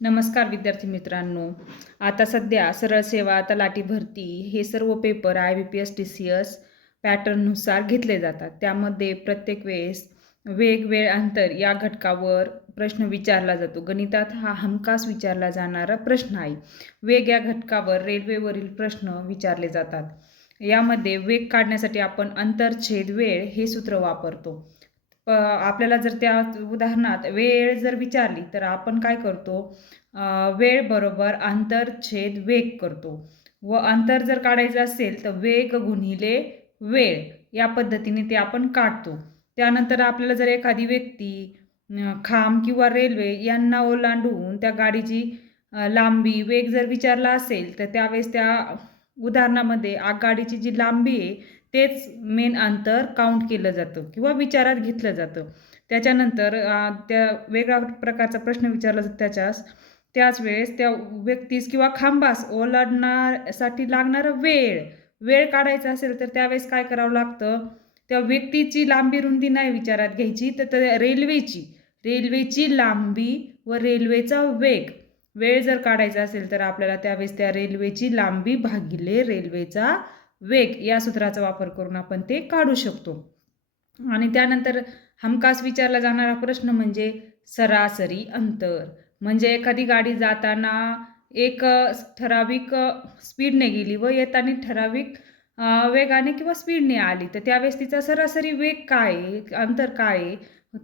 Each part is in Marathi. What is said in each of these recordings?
नमस्कार विद्यार्थी मित्रांनो. आता सध्या सरळ सेवा, तलाठी भरती हे सर्व पेपर IBPS TCS पॅटर्ननुसार घेतले जातात. त्यामध्ये प्रत्येक वेळेस वेग, वेळ, अंतर या घटकावर प्रश्न विचारला जातो. गणितात हा हमखास विचारला जाणारा प्रश्न आहे. वेग या घटकावर रेल्वेवरील प्रश्न विचारले जातात. यामध्ये वेग काढण्यासाठी आपण अंतर छेद वेळ हे सूत्र वापरतो. आपल्याला जर त्या उदाहरणात वेळ जर विचारली तर आपण काय करतो, वेळ बरोबर अंतर छेद वेग करतो व अंतर जर काढायचं असेल तर वेग गुणिले वेळ या पद्धतीने ते आपण काढतो. त्यानंतर आपल्याला जर एखादी व्यक्ती खांब किंवा रेल्वे यांना ओलांडून त्या गाडीची लांबी वेग जर विचारला असेल तर त्यावेळेस त्या उदाहरणामध्ये आगगाडीची जी लांबी आहे तेच मेन अंतर काउंट केलं जातं किंवा विचारात घेतलं जातं. त्याच्यानंतर त्या वेगळ्या प्रकारचा प्रश्न विचारला जातो. त्याच वेळेस त्या व्यक्तीस किंवा खांबास ओलांडण्यासाठी लागणारा वेळ, वेळ काढायचा असेल तर त्यावेळेस काय करावं लागतं, त्या व्यक्तीची लांबी रुंदी नाही विचारात घ्यायची तर त्या रेल्वेची लांबी व रेल्वेचा वेग, वेळ जर काढायचा असेल तर आपल्याला त्यावेळेस त्या रेल्वेची लांबी भागिले रेल्वेचा वेग या सूत्राचा वापर करून आपण ते काढू शकतो. आणि त्यानंतर हमखास विचारला जाणारा प्रश्न म्हणजे सरासरी अंतर. म्हणजे एखादी गाडी जाताना एक ठराविक स्पीडने गेली व येताना ठराविक वेगाने किंवा स्पीडने आली तर त्यावेळेस तिचा सरासरी वेग काय आहे, अंतर काय आहे,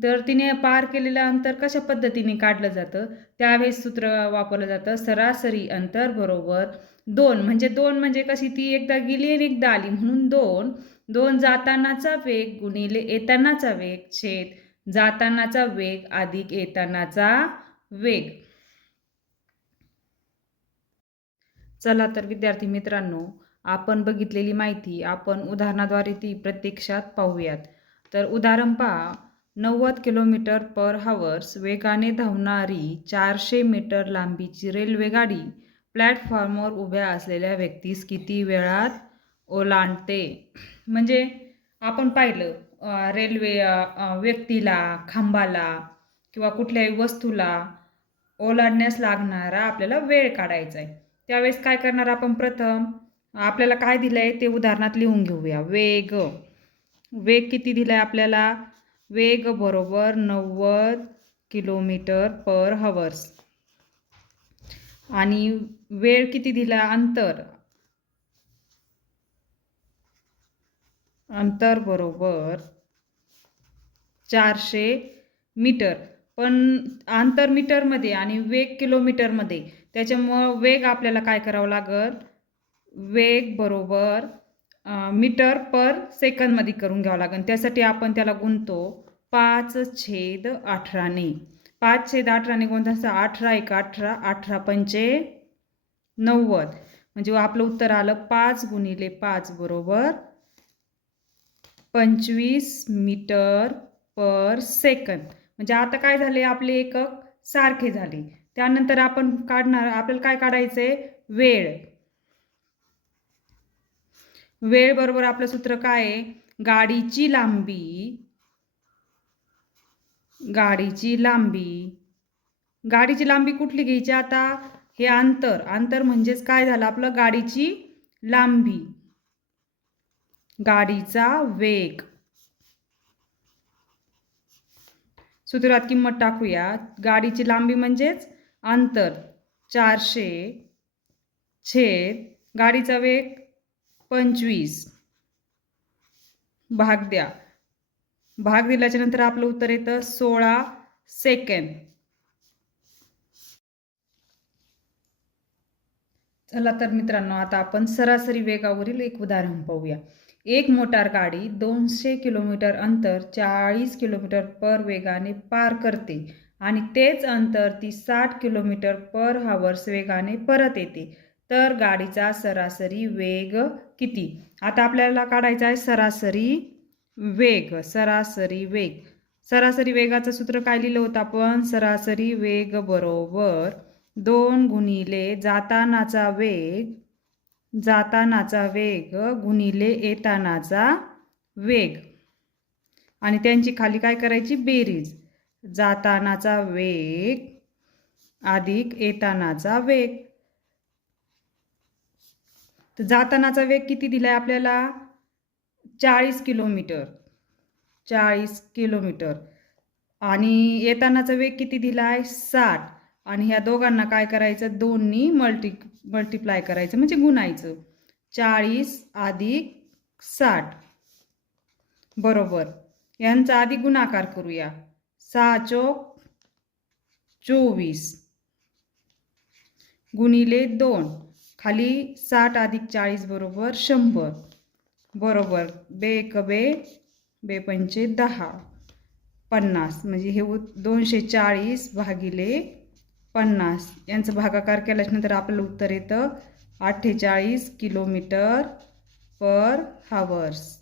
तर तिने पार केलेलं अंतर कशा पद्धतीने काढलं जातं, त्यावेळेस सूत्र वापरलं जातं सरासरी अंतर बरोबर 2. म्हणजे 2 म्हणजे कशी, ती एकदा गेली आणि एकदा आली म्हणून 2. 2 जातानाचा वेग गुणिले येतानाचा वेग छेद जातानाचा वेग अधिक येतानाचा वेग. चला तर विद्यार्थी मित्रांनो, आपण बघितलेली माहिती आपण उदाहरणाद्वारे ती प्रत्यक्षात पाहूयात. तर उदाहरण पहा, 90 किलोमीटर पर हवर्स वेगाने धावणारी 400 मीटर लांबीची रेल्वे गाडी प्लॅटफॉर्मवर उभ्या असलेल्या व्यक्तीस किती वेळात ओलांडते. म्हणजे आपण पाहिलं, रेल्वे व्यक्तीला, खांबाला किंवा कुठल्याही वस्तूला ओलांडण्यास लागणारा आपल्याला वेळ काढायचा आहे. त्यावेळेस काय करणार आपण, प्रथम आपल्याला काय दिलंय ते उदाहरणात लिहून घेऊया. वेग, वेग किती दिलाय आपल्याला, वेग बरोबर 90 किलोमीटर पर हवर्स आणि वेळ किती दिला, अंतर बरोबर 400 मीटर. पण अंतर मीटरमध्ये आणि वेग किलोमीटरमध्ये, त्याच्यामुळं वेग आपल्याला काय करावं लागेल, वेग बरोबर मीटर पर सेकंदमध्ये करून घ्यावं लागेल. त्यासाठी आपण त्याला गुणतो 5/18ने. 5/18ने गुणता 18 × 18, 18 पंचे 90. म्हणजे आपलं उत्तर आलं 5 × 5 बरोबर 25 मीटर पर सेकंद. म्हणजे आता काय झाले, आपले एकक सारखे झाले. त्यानंतर आपण आपल्याला काय काढायचंय, वेळ. वेळ बरोबर आपलं सूत्र काय आहे, गाडीची लांबी कुठली घ्यायची, आता हे अंतर म्हणजेच काय झालं आपलं, गाडीची लांबी, गाडीचा वेग. सूत्रात किंमत टाकूया. गाडीची लांबी म्हणजेच अंतर 400 छेद गाडीचा वेग 25 भाग द्या. भाग दिल्याच्या नंतर आपलं उत्तर येतं 16 सेकंद. चला तर मित्रांनो, आता आपण सरासरी वेगावरील एक उदाहरण पाहूया. एक मोटार गाडी 200 किलोमीटर अंतर 40 किलोमीटर पर वेगाने पार करते आणि तेच अंतर ती 60 किलोमीटर पर हवर्स वेगाने परत येते, तर गाडीचा सरासरी वेग किती. आता आपल्याला काढायचा आहे सरासरी वेग. सरासरी वेगाचं सूत्र काय लिहिलं होतं आपण, सरासरी वेग बरोबर 2 गुणिले जातानाचा वेग गुणिले येतानाचा वेग आणि त्यांची खाली काय करायची, बेरीज. जातानाचा वेग अधिक येतानाचा वेग. तर जातानाचा वेग किती दिलाय आपल्याला? 40 किलोमीटर. 40 किलोमीटर. आणि येतानाचा वेग किती दिलाय? 60. आणि ह्या दोघांना काय करायचं? 2नी मल्टिप्लाय करायचं म्हणजे गुणायचं. 40 अधिक 60 बरोबर. यांचा आधी गुणाकार करूया. 6 चोक 24 गुणिले 2. खाली 60 अधिक 40 बरोबर 100 बरोबर. बे एक बे पंचे 10 50 म्हणजे हे 240 भागिले 50 यांचं भागाकार केल्यानंतर आपलं उत्तर येतं 48 किलोमीटर पर हावर्स.